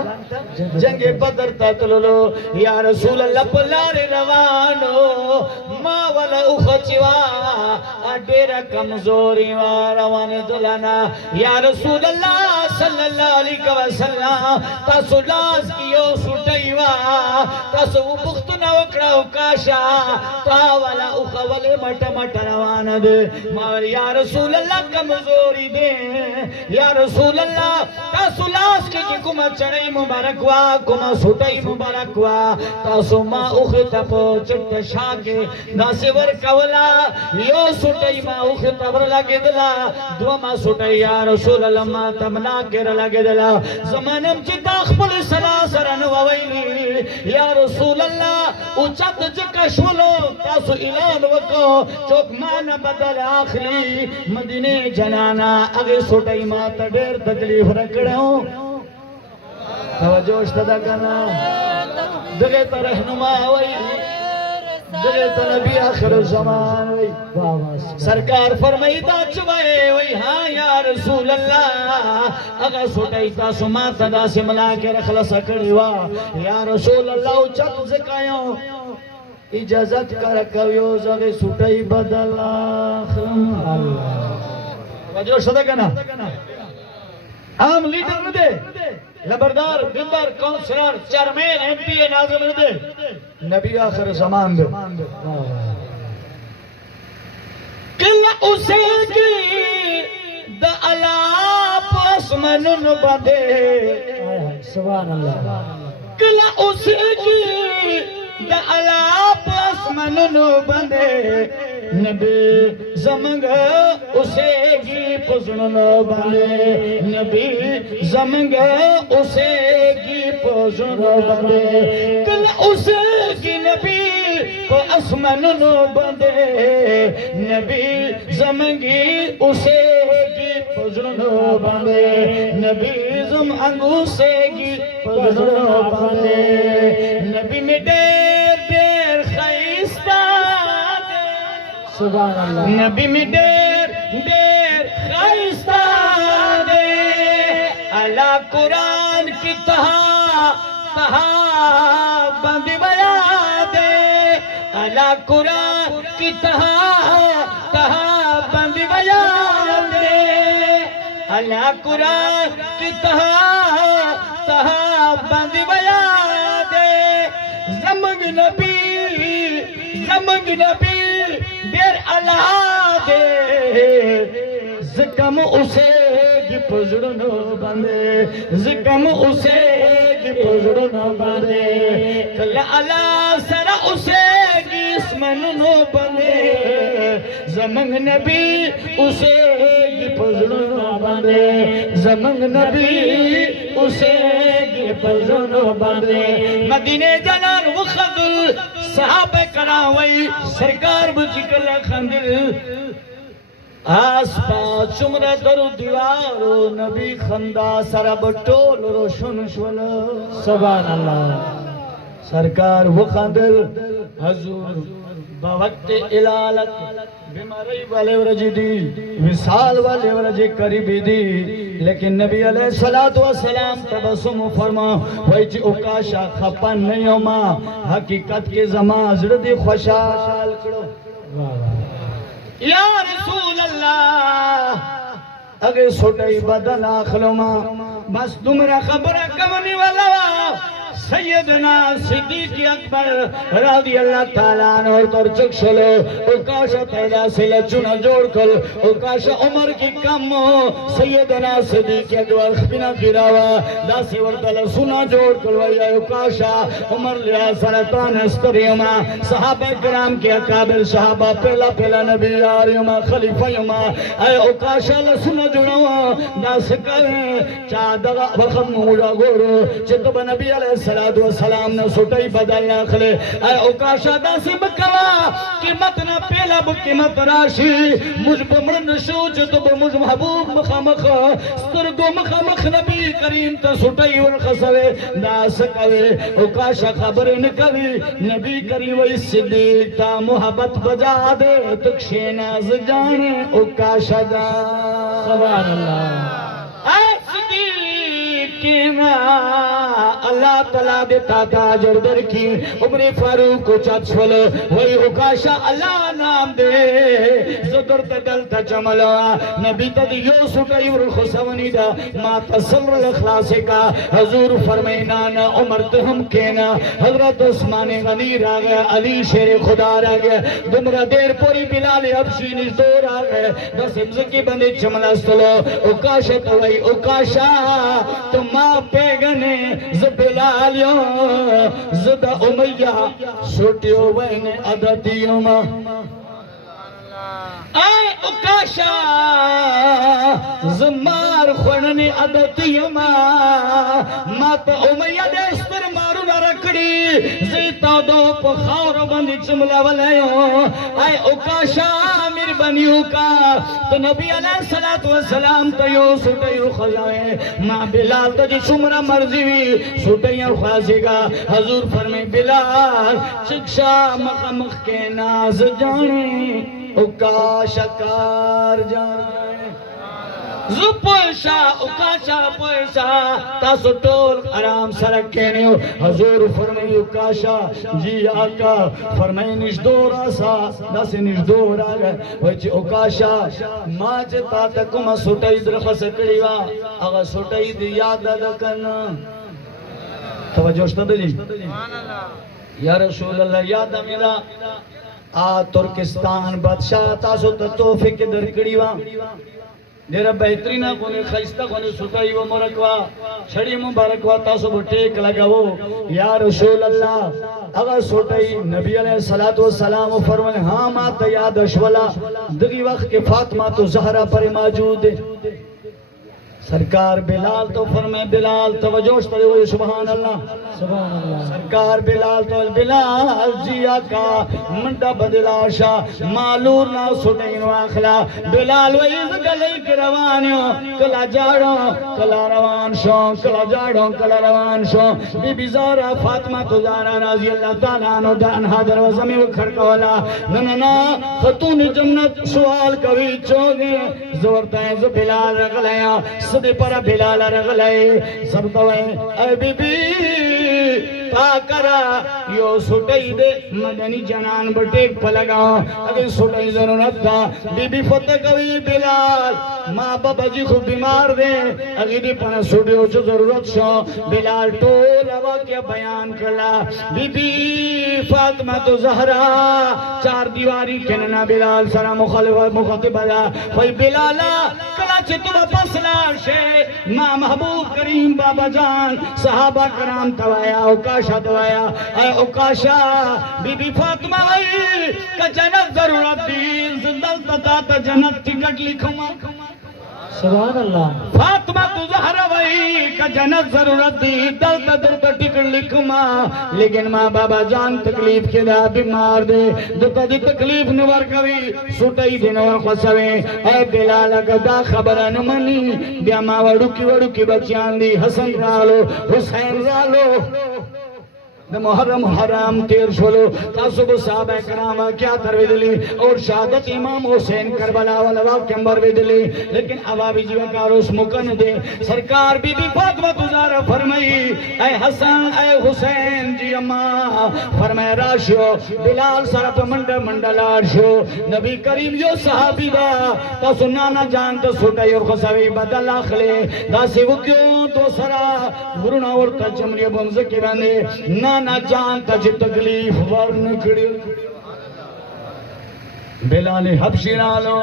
جنگ بدر تطللو یا رسول اللہ پلار روانو ما والا اخچوا دیر کمزوری روان دلانا یا رسول اللہ صلی اللہ علیہ وسلم تاسو لاز کیو سٹیوا تاسو بختنا وکڑا وکاشا تا والا اخوالے مٹ مٹ روان دے یا رسول اللہ کمزوری دے یا رسول اللہ تاسو لاز کی کما چڑھائی مبارک وا کما سٹائی مبارک وا تاسو ما اختا پو چٹ شاکے ناسور کولا یو سٹائی ما اختا بر لگے دلا دو ما سٹائی یا رسول اللہ ما تمنا کر لگے دلا زمانم چی تاخبل سلاسرن وویلی یا رسول اللہ اچت جکشولو تاسو اعلان وکو چوک مان بدل آخری مدینے جنانا اگے سٹائی ما تا دیر تکلیف رکڑوں توجہ اشتدا کنا دگے تا رہنما ہوئی دگے تا نبی آخر زمان ہوئی سرکار فرمائی تا چوائے ہوئی ہاں یا رسول اللہ اگر سوٹائی تا سماتا دا سے ملا کے رخلا سکڑی وا یا رسول اللہ چت زکایوں اجازت کرکویو زغی سوٹائی بدل آخرم توجہ اشتدا کنا عام لیڈر میں دے لبردار ممبر کونسلر چیئرمین ایم پی اے ناظم دے نبی آخر زمان دے کل اسے کی دا علاپ اسمنن بدے سبحان اللہ کل اسے کی دا علاپ اسمنن بدے نبی زمنگ اسے گی پزنن بندے نبی زمنگ اسے گی پزنن بندے کل اسے گی نبی کو اسمنن بندے نبی زمنگی اسے گی پزنن بندے نبی زمنگ اسے گی پزنن بندے نبی میں دیر دیر خیستہ سبحان اللہ نبی میں دیر دیر خیستہ دے اللہ قرآن کی تہا بندی بیا دے اللہ قرآن کی تہا بندی بیا دے اللہ قرآن کی تہا بندی بیا دے زمنگ نبی دیر اللہ دے زکم اسے گی پزڑنو بندے زکم اسے گی پزڑنو بندے کل اللہ سر اسے گی اسمنو بندے زمنگ نبی اسے گی پزڑنو بندے زمنگ نبی اسے گی پزڑنو بندے مدینہ جلال وخدل صحابہ کراوئی سرکار بچکل خندل آس پاس چمرہ درو دیوارو نبی خندا سرب ٹول روشن شول سبحان اللہ سرکار وخندل حضور بوقت علالت بیماری والے ورجی دی وصال والے ورجی قریبی دی لیکن نبی علیہ السلام تبسم فرما وہی چی اکاشا خپن نہیں ہوما حقیقت کے زمان زردی خوشحال کرو یا رسول اللہ اگر سوٹائی بدن آخلو ما بس تمرا خبر کمنی والا سیدنا صدیق اکبر رضی اللہ تعالیٰ عنہ اور تر چک شلو اوکاشا پیدا سے لچونا جوڑ کل اوکاشا عمر کی کم سیدنا صدیق اکبر خبینا گراوا داسی وردل سنا جوڑ کل ویا اوکاشا عمر لیا سرطان استریما صحابہ کرام کے اکابر صحابہ پہلا نبی آریما خلیفیما اے اوکاشا لسنا جوڑا داس کر چادغا وقت موڑا گورو چتب نبی علیہ السلام نے سٹائی بدل ناکھلے اے اوکاشا داسی بکوا قیمت نہ پیلا بقیمت راشی مجھ بمرن شو جتو بمجھ محبوب مخامخ سترگو مخامخ نبی کریم تا سٹائی ورخصوے داس کوے اوکاشا خبر نکوی نبی کریم وی صدیق تا محبت بجا دے تکشی ناز جانے اوکاشا دا سبحان اللہ اے صدیق کینا اللہ تعالیٰ دیتا تاجر در کی عمر فاروق کو چاچ فلو وہی اکاشا اللہ نام دے زدر تدلتا چملا نبی تد یو سٹائی ورخصونی دا ما تصور الاخلاص کا حضور فرمینانا عمر تہم کینا حضرت عثمان غنی را گیا علی شیر خدا را گیا دمرا دیر پوری بلال حبشی نزدور آ گئے دس امزکی بندی چملا سلو اکاشا تو وہی اکاشا تو ماں پیگنے بلالیو زدہ امیہ سوٹیو بین عددیوں ماں اے اکاشا زمار خوننی عددیوں ماں مات امیہ دیستر مارو نرکڑی زیتا دو پخور بندی چملا ولیوں اے اکاشا میر بنیوں کا تو نبی علیہ السلام تیو سٹیو خزائے ماں بلال تو جی شمرہ مرضی بھی سٹیو خازی گا حضور فرمی بلال چکشا مخمخ کے ناز جانے اکاشا کار جانے زو پوشا اکاشا پوشا تاسو ٹول آرام سرک کہنے ہو حضور فرمائی اکاشا جی آقا فرمائی نشدور آسا دس نشدور آگا وچی اکاشا ماں چتا تکم سوٹائی درخوا سکڑیوا اگا سوٹائی دی یاد دکن توجہ اشتد جی یا رسول اللہ یاد میرا آ ترکستان بادشاہ تاسو تتوفی کے درکڑیوا دیرہ بہترینہ کونے خیستہ کونے سٹائی و مرکوا چھڑی مبارک وا تاسو بٹیک لگاو یا رسول اللہ اگر سٹائی نبی علیہ السلام فرمائے ہاں ماتا یاد اشولا دگی وقت کے فاطمہ تو زہرہ پر موجود ہے سرکار بلال تو فرمائے بلال توجہ پڑے ہوئے سبحان اللہ سبحان اللہ سرکار بلال تو بلال جی آقا منڈا بدلاشا مالور نا سٹین واخلا بلال ویز گلے کے روانیوں کلا جاڑوں کلا روان شو کلا جاڑوں کلا روان شو بی بی زارا فاطمہ تو زارا رضی اللہ تعالیٰ عنہ دانہا دروازمی وکھڑکولا نننا خطون جنت سوال کوئی چوگے زورتائیں زو بلال رغلیاں صدی پر بلال رغلائے سب دوئے اے be be پاکرا you سٹائی they Madani Janan boutique پلگا اگر سٹائی ضرورت دا بی بی فتح کوئی بلال ماں بابا جی خوب بیمار دے اگر دی پنا سٹے ہو چو ضرورت شو بلال ٹولا واقعہ بیان کرلا بی بی فاطمہ تو زہرا چار دیواری کننا بلال سرا مخاطب دا خوی بلالا کلا چھے تو پسلا شے ماں محبوب کریم بابا جان صحابہ کرام توایا اوکاشا توایا اے اوکاشا بی بی فاطمہ وئی کہ جنت ضرورت دی زندل تتا تا جنت ٹکٹ لکھوں سبحان اللہ فاطمہ تو زہرا وئی کہ جنت ضرورت دی دل تا در تا ٹکٹ لکھوں لیکن ماں بابا جان تکلیف کے دا بیمار دے دتا دی تکلیف نور کوي سوٹائی دی نور خسوے اے بلال دا خبران منی بیا ماں وڑو کی بچیان دی حسن رالو حسین رالو محرم حرام تیر شولو تاسو کو صحابہ کرام کیا تروی دلی اور شہادت امام حسین کربلا والا کمبر بھی دلی لیکن عوابی جیوہ کاروس مکن دے سرکار بی بی فاطمہ تزارہ فرمائی اے حسن اے حسین جی اماں فرمائے راشو بلال سرپ منڈا لارشو نبی کریم یو صحابی دا تاسو نانا جانتا سوٹائی اور خساوی بدل آخلے دا سی وکیوں تو سرا گرونا اور تجملی بمزکی بندے نہ جانتا جی تکلیف ورن کڑی بلال حبشی رالو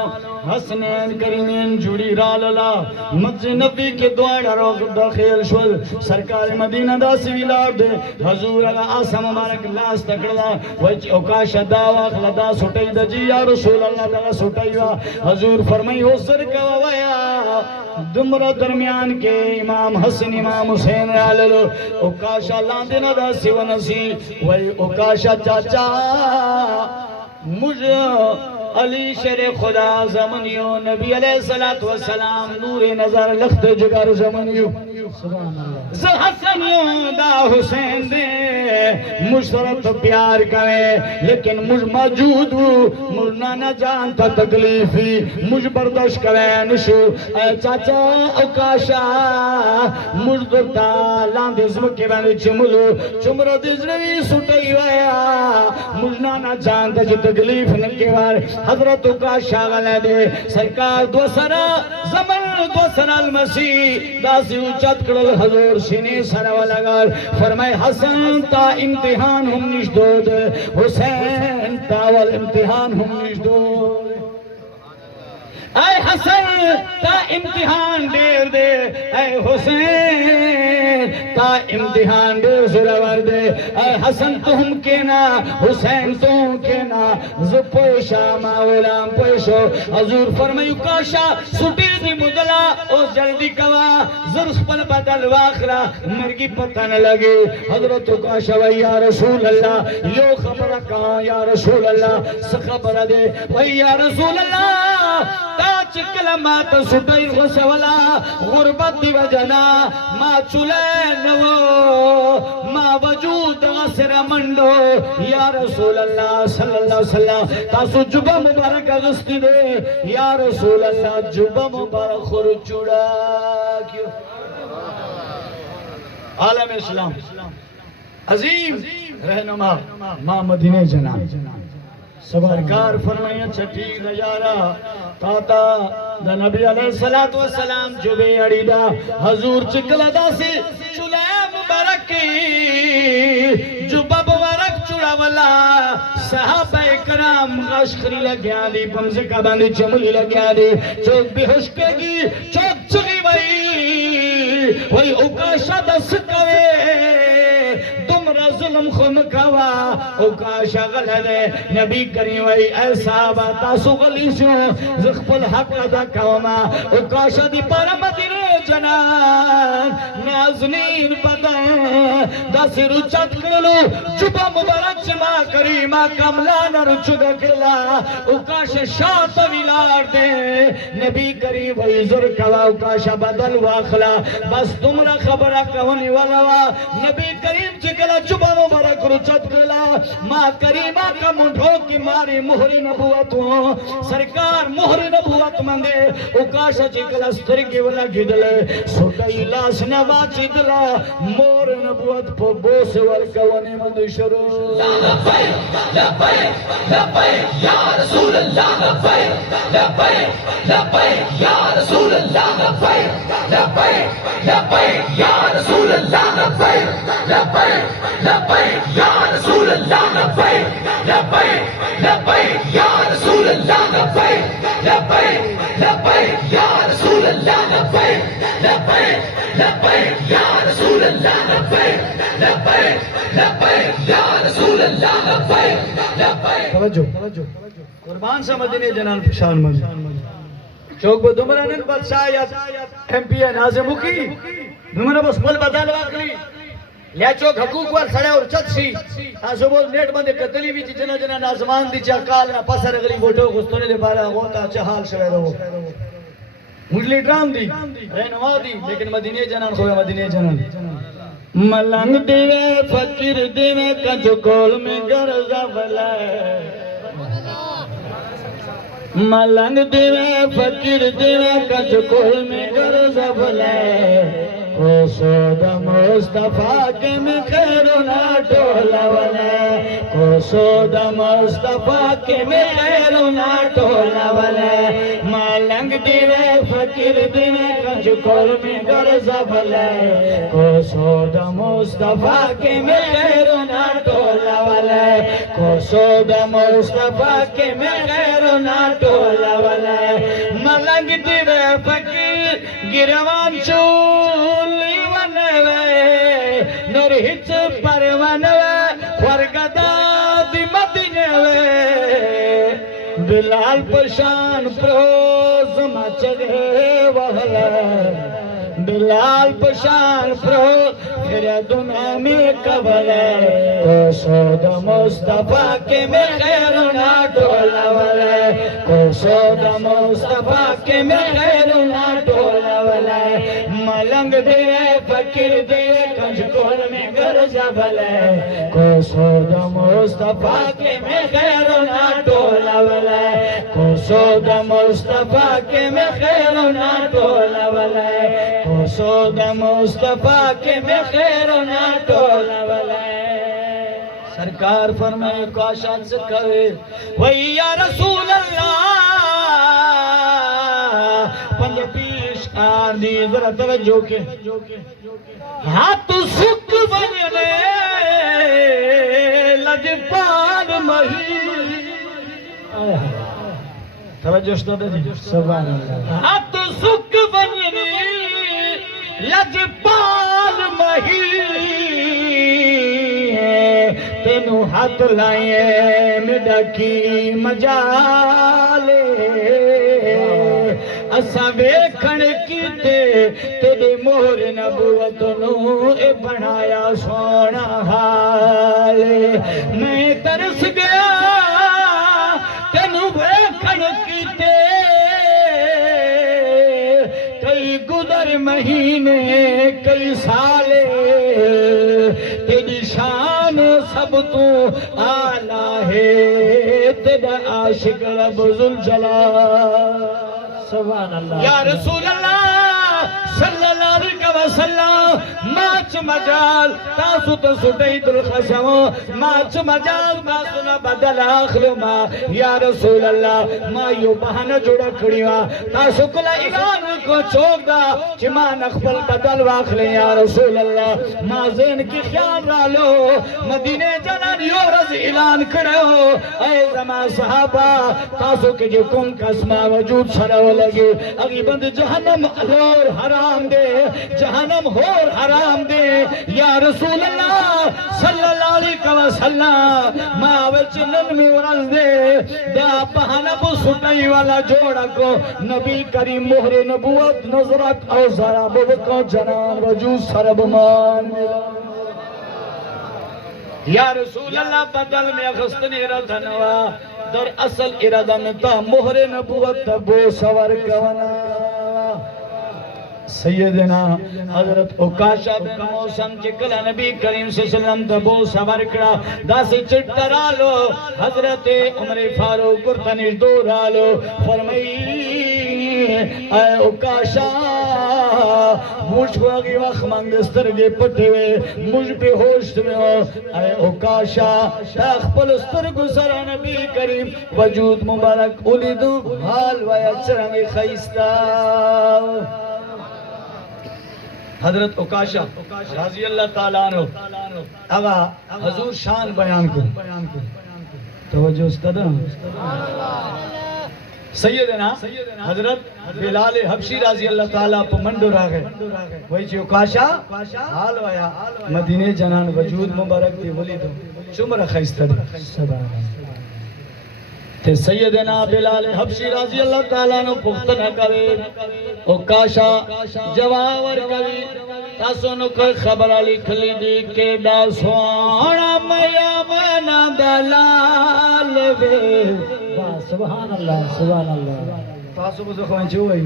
حسنین کرینین جوڑی راللا مسجد نبی کے دوڑا روز داخل شول سرکار مدینہ دا سویلار دے حضور اللہ آسا مبارک لاس تکڑا وچ اوکاشا داوا خلدا سٹائی دا جی یا رسول اللہ دا سٹائی وا حضور فرمائی ہو سرکا ویا دمرا درمیان کے امام حسن امام حسین راللو اوکاشا لاندینا دا سیو نسی وی اوکاشا چاچا مجھے علی شر خدا زمنیو نبی علیہ السلام نور نظر لخت جگر زمنیو حسنیو دا حسین دے مشترط پیار کرے لیکن مجھ موجود مجھ نانا جانتا تکلیفی مجھ برداشت کرے نشو اے چاچا اوکاشا مجھ درتا لاندزم کے بانی چمرو دزروی سٹائی ویا مجھ نانا جانتا جو تکلیف نکے بار حضرت اوکاشا غلے دے سرکار دو سرا زمن دو سرا المسیح داسی اچت کرل حضور سینے سرا لگار فرمائے حسن تا امتحان ہم نشدود حسین تا والامتحان ہم نشدود اے حسن تا امتحان دیر دے اے حسین تا امتحان دیر سرور دے اے حسن تم کینا حسین تم کینا زپوشا ماولام پوشو حضور فرمائیو کاشا سٹی دی مدلا او جلدی کوا زرس پل بدل واخرا مرگی پتہ نہ لگے حضرت کاشا وی یا رسول اللہ یو خبر کہاں یا رسول اللہ سخبر دے وی یا رسول اللہ تا چکل مات سٹائی غسولا غربت دی وجنا ما چلے نو ما وجود غسر منڈو یا رسول اللہ صلی اللہ علیہ وسلم تاسو جبہ مبارک اغسطی دے یا رسول اللہ جبہ مبارک خرچ چوڑا کیوں عالم اسلام عظیم رہنما ماں مدینہ جنان سرکار فرمائیں چھٹی نجارہ تاتا دا نبی علیہ السلام جو بے اڑیدہ حضور چکلہ دا سے چلے مبارکی جو باب مبارک چڑا والا صحابہ اکرام غشخری لگیا دی پمزکہ باندی چملی لگیا دی چوک بھی حشکے گی چوک چلی وئی اوکاشا دس کوئے تمرا ظلم خم کوا اوکاشا غلدے نبی کریم وئی اے صحابہ تاسو غلیشو زخپل حق ادا کوما اوکاشا دی پارا مدینہ جنان نازنین بدائیں داسی رچت کرلو چپا مبارک چما کریمہ کملانا رچگا کرلا اوکاشا شاہ طویلار دے نبی کریم وئی زرکوا اوکاشا بدل واخلا بس تمرا خبرہ کہونی والا نبی کریم چکلا چپا مبارک رچت کرلا ماں کریمہ کا منڈھو کی ماری مہر نبوت ہوں سرکار مہر نبوت مندے اوکاشا چکلا سترگی والا گھدلے سوٹائی لاس نواچی دلا مور نبوت نبوت پا بوس ورکونی من شروع لبیک لبیک لبیک یا رسول اللہ لبیک لبیک لبیک یا رسول اللہ لبیک لبیک لبیک یا رسول اللہ لبیک لبیک لبیک یا رسول اللہ لبیک لبیک لبیک یا رسول اللہ لبیک لبیک لبیک یا رسول اللہ لبیک لبیک لبیک یا رسول اللہ لبیک لبیک لبیک یا رسول اللہ لبیک لبیک توجہ قربان سا مدینہ جنان پشان من چوک با دمرانن بادشاہیت ایم پی اے نازمو کی دمرا بس مل بدل واقلی لیا چوک حقوق وار سڑے اور چت سی تاسو بول نیٹ بندے قتلی بھی جنا جنا نازمان دی چا کال نا پسر اگلی ووٹو گستونے دے بارا غوطا چہال شوئے رہو مجلی ڈرام دی رہنوا دی لیکن مدینہ جنان خویا مدینہ جنان ملنگ دیوے فقیر دیوے کنجو کول میں گرزا بلائے ملنگ دیوے فقیر دیوے کنجو کول میں گرزا بلائے کو سودا مصطفیٰ کے میں خیرونا ٹولا والے کو سودا مصطفیٰ کے میں خیرونا ٹولا والے ملنگ دیوے فقیر دیوے کنج کول میں گرزا بلے کو سودا مصطفیٰ کے میں خیرونا ٹولا والے کو سودا مصطفیٰ کے میں خیرونا ٹولا والے ملنگ دیوے فقیر گروان چولی ونوے نور ہچ پر ونوے ورگدہ دی مدینوے بلال پشان پروز مچگے وحلے بلال پشان پروز پھر دنیا میں قبلے کو سودا مصطفیٰ کے میں خیرونا ٹولا والے کو سودا مصطفیٰ کے میں خیرونا ٹولا والے ملنگ دیوے فقیر دیوے کنج کول میں گرزا بلے کو سودا مصطفیٰ کے میں خیرونا ٹولا والے کو سودا مصطفیٰ کے میں خیرونا ٹولا والے کو سودا مصطفیٰ کے میں خیرونا ٹولا والے سرکار فرمائے کاشان سے کرے وہی یا رسول اللہ پنج پیش آندی ذرا توجہ کے ہاتھ سکھ بننے لجپال مہی توجہ استاد جی سبحان اللہ ہاتھ سکھ بننے لجپال مہی تینو ہاتھ لائیں مڈکی مجالے اساں ویکھن کیتے تیرے مہر نبوت نو اے بنایا سونا حال میں ترس گیا تینو ویکھن کیتے کئی گزر مہینے کئی سالے تیری شان سب تو آلہ ہے تیرا عاشق رب ذوالجلال سبحان اللہ یا رسول اللہ صلی اللہ علیہ وسلم ماچ مجال تاسو تسو دید الخشم ماچ مجال تاسو بدل آخر ما یا رسول اللہ ما یو بہانا جوڑا کھڑیوا تاسو کلا اعلان کو چوک دا چی ما نخبل بدل واخلے یا رسول اللہ ما زین کی خیال رالو مدینہ جنان یو رز اعلان کھڑے ہو اے زمان صحابہ تاسو کے جو کن قسمہ وجود سرو لگے اگی بند جہنم اور حرام دے جہنم ہور حرام دے یا رسول اللہ صلی اللہ علیہ وسلم ماوے چنن میں ورز دے دا پہانا بو سٹائی والا جوڑا کو نبی کریم مہر نبوت نظرت او ذرا ببکو جنان وجود سرب مان یا رسول اللہ بدل میں اخستنی ردھنوا در اصل ارادہ میں تا مہر نبوت بو سور کوانا سیدنا حضرت اکاشا بن موسم چکلا نبی کریم صلی اللہ علیہ وسلم دبو سور کڑا دا سے چٹرا لو حضرت عمر فاروق قرطنش دورا لو فرمائی اے اکاشا مجھ کو اگی وقت مانگ دستر گے پٹے ہوئے مجھ پہ ہوش میں ہو اے اوکاشا تاخ پلستر گزر نبی کریم وجود مبارک اولیدو حال ویا چرنگی خیستا حضرت اوکاشا رضی اللہ تعالیٰ عنہ اگا حضور شان بیان کو توجہ استاد سیدنا حضرت بلال حبشی رضی اللہ تعالیٰ پہ منڈو را گئے وہی چی اوکاشا حال ویا مدینہ جنان وجود مبارک دی ولی دو چمرہ خیستہ دی تے سیدنا بلال حبشی رضی اللہ تعالیٰ نو پختنہ کرے اوکاشا جواور کرے تاسو نو کوئی خبر علی کھلی دی کہ دا سونا میا منا دلال وے سبحان اللہ سبحان اللہ تاسو بزو خواہن چھو ہوئی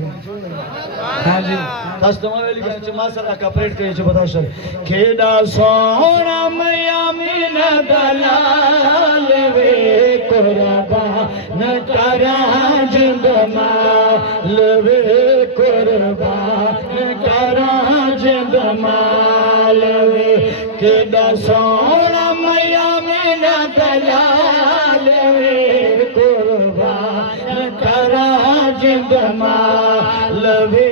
ہاں جی تاسو تمہیں ویلی کہنے چھو ماسر کا پریٹ کہنے چھو بتا شر کہ دا سونا میا منا دلال وے قربان کرا جندمال وے قربان کرا جندمال وے کہ دا سونا میا منا دلال وے قربان کرا جندمال وے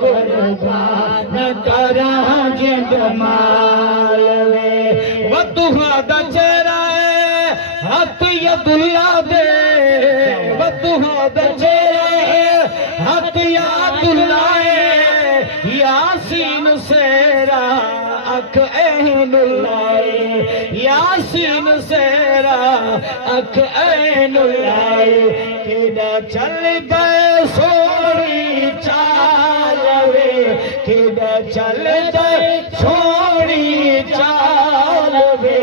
قربان کرا جندمال وے ودوہا دا چہرہ ہے ہاتھ ید اللہ دے ودوہا دا چہرہ ہے ہاتھ ید اللہ ہے یاسین سیرا اک این اللہ یاسین سیرا اک این اللہ کیڑا چل گئے سوڑی چالوے کیڑا چل گئے سوڑی چالوے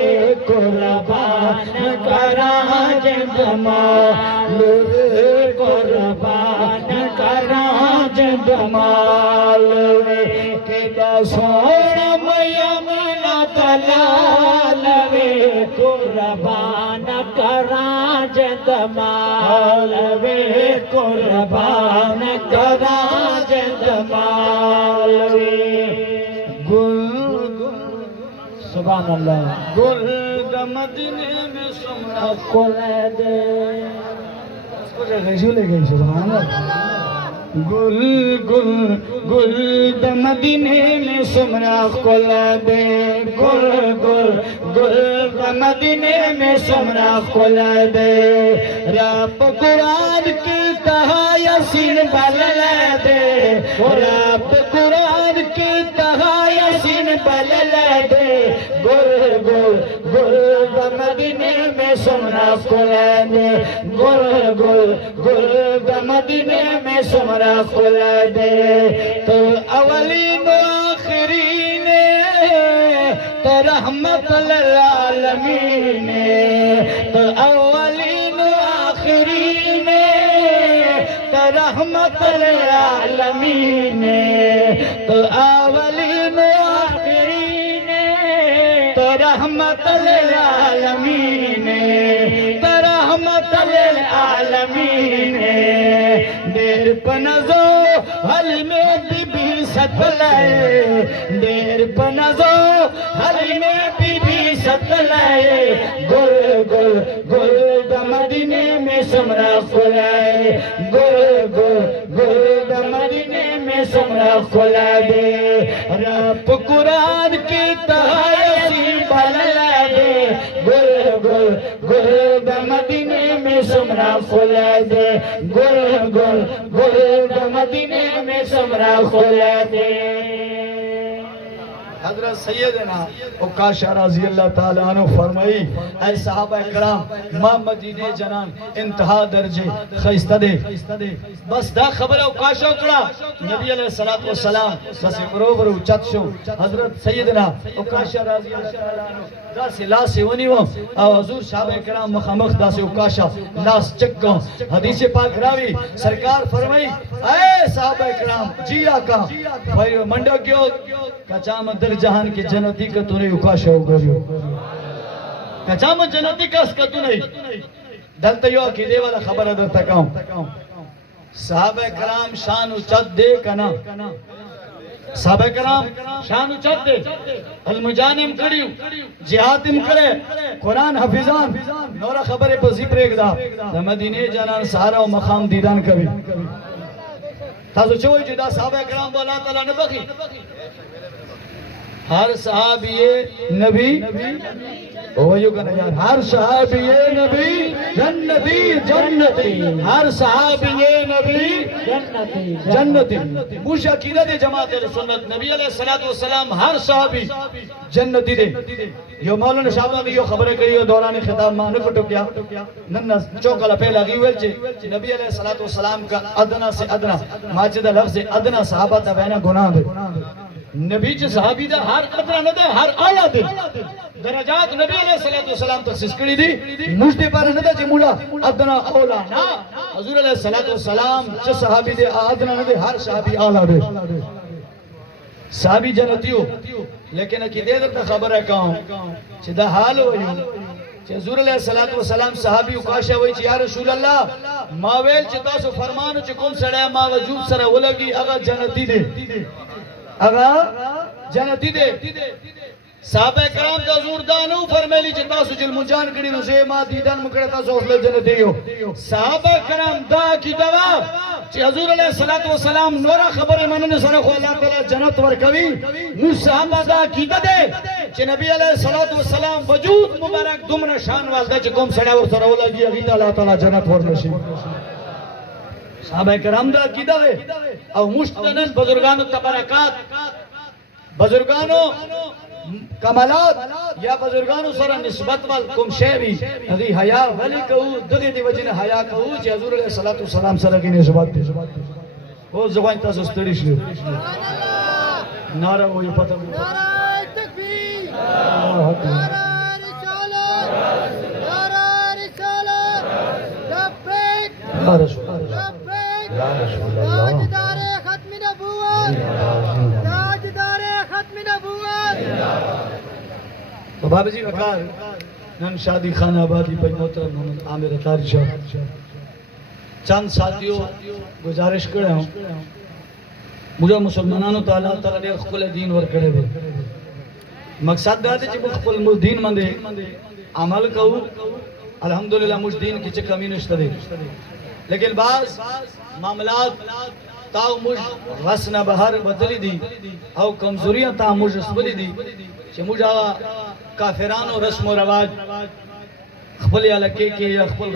قربان کرا جندمال وے قربان کرا جندمال وے کیڑا سونا میا منا دلال وے قربان کرا جندمال وے قربان کرا جندمال وے گل سبحان اللہ گل دا مدینے میں سمرا کولے دے غیشو لے گئی سبحان اللہ گل گل گل دا مدینے میں سمرا کھولا دے گل گل گل دا مدینے میں سمرا کھولا دے رب قرآن کی تہا یاسین بللا دے رب قرآن کی تہا یاسین بللا دے گل گل گل دا مدینے میں سمرا کھولا دے گل گل گل دا مدینے میں سمرا کھولا دے تو اولین و آخرین تو رحمت للعالمین تو اولین و آخرین تو رحمت للعالمین تو اولین و آخرین تو رحمت للعالمین تو رحمت للعالمین دیر پنزو حل میں بی بی ست لائے دیر پنزو حل میں بی بی ست لائے گل گل گل دا مدینے میں سمرا کھلائے گل گل گل دا مدینے میں سمرا کھلا دے رب قرآن کی تہایسی بللا دے گل گل گل دا مدینے میں سمرا کھلا دے گل گل گل دا مدینے میں سمرا کھلا دے حضرت سیدنا اوکاشا رضی اللہ تعالیٰ عنہ فرمائی اے صحابہ کرام ماں مدینے جنان انتہا درجے خیستہ دے بس دا خبر اوکاشا اکڑا نبی علیہ السلام بس بروبرو چت شو حضرت سیدنا اوکاشا رضی اللہ تعالیٰ عنہ دا سے لاس ونی و او حضور صحابہ کرام مخامخ دا سے اوکاشا لاس چکا حدیث پاک راوی سرکار فرمائی اے صحابہ کرام جی آقا بھائی منڈو کیوں کچام در جہان کے جنتی کا تو نہیں اوکاشا ہو گریو کچام جنتی کا اس کا تو نہیں دلتا یو عقیدے والا خبر ادھر تکاؤں صحابہ کرام شان و چد دے کنا صحابہ کرام شان اچت دے المجانم کڑیو جہاتم کرے قرآن حفظان نورا خبر پسی پریک دا مدینے جانان سہارا و مقام دیدان کبھی تاسو چوئی جدا صحابہ کرام با اللہ تعالیٰ نبخی ہر صحابی نبی وہیو کہنا یار ہر صحابی نبی جنتی جنتی ہر صحابی نبی جنتی جنتی موش عقیدت جماعت سنت نبی علیہ السلام ہر صحابی جنتی دے یو مولانا شاہبان یو خبریں کری دوران خطاب ماں نکٹو کیا ننہ چوکلا پہلا گیویل چے نبی علیہ السلام کا ادنا سے ادنا ماجدہ لفظ ادنا صحابہ تا بہنا گناہ دے نبی چے صحابی دا ہر ادنا نہ دے ہر آیا دے درجات نبی علیہ السلام تک سسکڑی دی مجھتے پارے نہ دے چے مولا ادنا اولا نا حضور علیہ السلام چے صحابی دے ادنا نہ دے ہر صحابی آلہ دے صحابی جنتیو لیکن اکی دے در خبر ہے کہوں چے دا حال ہوئی چے حضور علیہ السلام صحابی اکاشا ہوئی چے یا رسول اللہ ماویل چے تاسو فرمانو چے کم سڑے ما وجود سرے ولگی اگا جنتی دے اگا جنتی دے صحابہ کرام دا حضور دانو فرمیلی چے تاسو جل منجان کڑی نو زیما دیدن مکڑے تاسو اصل جنتی ہو صحابہ کرام دا کی دوا چے حضور علیہ السلام نورا خبر منن سرخو اللہ تعالی جنت ورکوی مجھ صحابہ دا کی دے چے نبی علیہ السلام وجود مبارک دمنا شان والدہ چے کم سڑے ور سرولا گی اگیتا اللہ تعالی جنت ورنشی صحابہ کرام دا کی دے او مشتنن بزرگانو تبرکات بزرگانو کمالات یا بزرگانو سر نسبت وال کم شیوی اگی حیاء ولی کہو دغی دی وجہ حیاء کہو چی حضور علیہ السلام سر اگی نسبت دی وہ زبان تا سستڑی شلیو نعرہ وہ یہ پتہ نعرہ تکبیر نعرہ رسالت نعرہ رسالت لبیک یا رسول اللہ لبیک یا رسول اللہ تاجدار ختم نبوت تاجدار ختم نبوت تو بابا جی وقار نن شادی خانہ آبادی پہ محترم محمد عامر اطاری شاہ چند ساتھیوں گزارش کرے ہوں مجھے مسلمانانو تعالیٰ نے خپل دین ور کرے دے مقصد دا دے چی خپل دین مندے عمل کہو الحمدللہ مجھ دین کی چھ کمی نشتہ دے لیکن بعض معاملات تاو مجھ غسنہ بہر بدلی دی او کمزوریاں تا مجھ اسبلی دی چھ مجھ آوا کافران و رسم و رواج خپل یا لکے کے یا خپل